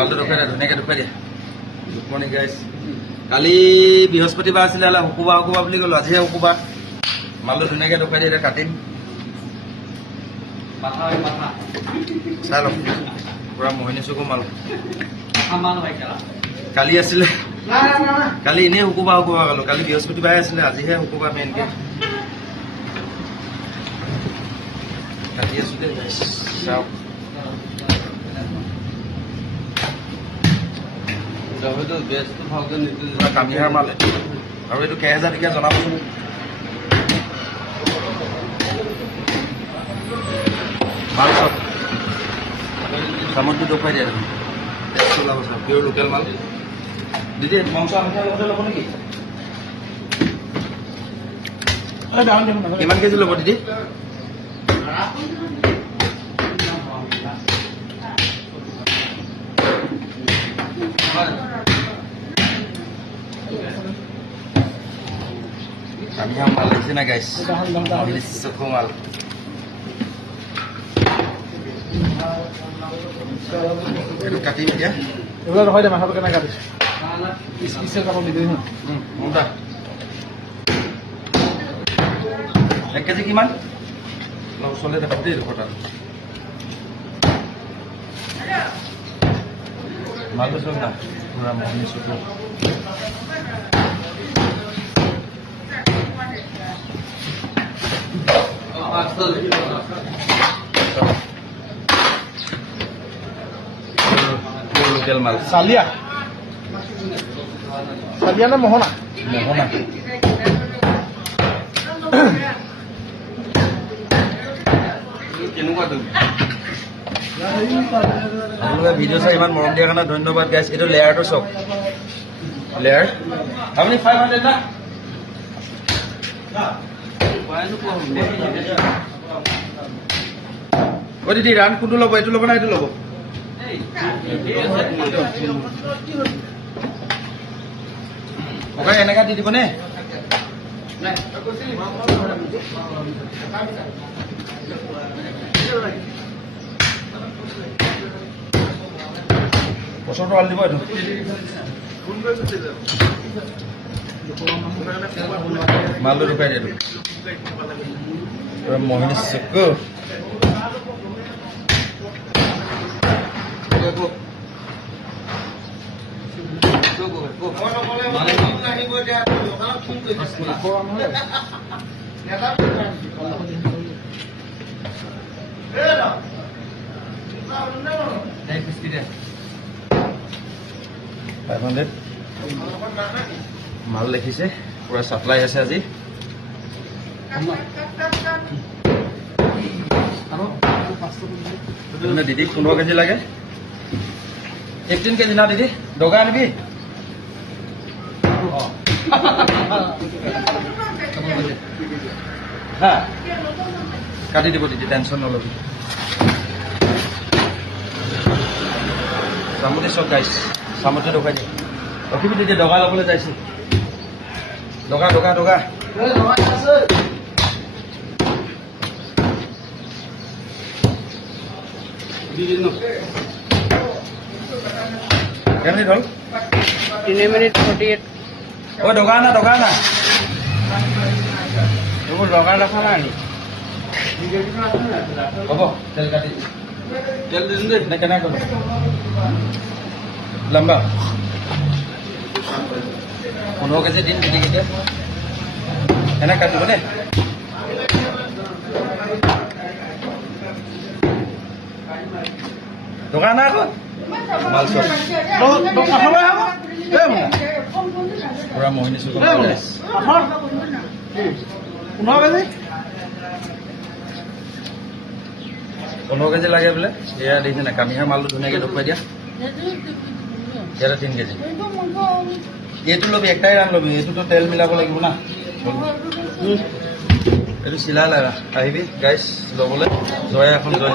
মালটো দেখুৱাই দিয়া, ধুনীয়াকৈ দেখুৱাই দিয়া। Good morning guys. কালি বৃহস্পতিবাৰ আছিলে, শুকুৰবাৰ বুলি ক'লো, আজিহে শুকুৰবাৰ। মালটো ধুনীয়াকৈ দেখুৱাই দিয়া, এতিয়া কাটিম। চাই লওক, পুৰা মোহিনী চকু মাল। কালি আছিলে, কালি এনেই শুকুৰবাৰ ক'লো, কালি বৃহস্পতিবাৰে আছিলে, আজিহে শুকুৰবাৰ মেইনকৈ কাটি আছো দেই। চাওক কামিহাৰ মালে, আৰু এইটো কেইহেজাৰ টকীয়া জনাবচোন। মাল চব চামতটো দেখুৱাই দিয়া দেখোন, টেষ্ট ওলাব চাওক, পিয়ৰ লোকেল মাল। দিদি মাংস আমিঠাৰ লগতে ল'ব নেকি? কিমান কেজি ল'ব দিদি? আমি মাল লাগিছে না গাইছ, চকু মাল। এইটো কাটিম এতিয়া। এইবিলাক ৰখাই দে, মাথাটো কেনেকৈ কাটিছো পিছে কাপোৰ দি দিম। মোটা 1 কেজি কিমান? অলপ ওচৰলৈ দেখক দেই, কটাটো মালটো চব না পুৰা মোহনী চকু। লোকেল মাল। চালিয়া নে মোহনা? মোহনা। আপোনালোকে ভিডিঅ' চাই ইমান মৰম দিয়াৰ কাৰণে ধন্যবাদ গাইছ। এইটো লেয়াৰটো চাওক, লেয়াৰ। আপুনি 500 না? অ' দিদি ৰান কোনটো ল'ব? এইটো ল'ব না এইটো ল'ব? এনেকা দি দিবনে? বছৰটো আল দিব এইটো। মালটো ঢুকাই দিয়ে এইটো, মোহিনী চকু। মাল দেখিছে, পুৰা চাপ্লাই আছে আজি। দিদি 15 কেজি লাগে, 18 কেজি না দিদি? দগা আনিবি? হা কাটি দিব দিদি, টেনশ্যন নলবি। চামুতি চব গাইছ, চামুতি দেখুৱাই দিয়ে। ৰখিবি দিদি, দগা ল'বলৈ যাইছোঁ। দগা দগা দগা কেনেকৈ হ'ল? 3 minute 48. অ' দগা না, দগা না। এইবোৰ দৰকাৰ দেখা নাই নি? হ'ব তেল কাটি দিম, তেল দিম দেই। কেনেকৈ ক'লো লম্বা 15 কেজি দিম দিদি। কেতিয়া এনেকৈ কাটিব দেই। দোকান না আকৌ মাল চব পুৰা মোহিনী চকু। 15 কেজি লাগে বোলে। এয়া দেখিছে না, কামিহাৰ মালটো ধুনীয়াকৈ দেখুৱাই দিয়া। ইয়াতে 3 কেজি। এইটো ল'বি, একটাই ৰান ল'বি, এইটোতো তেল মিলাব লাগিব না। এইটো চিলাই লাগা, আহিবি গাইছ ল'বলৈ। জয়া এখন জয়।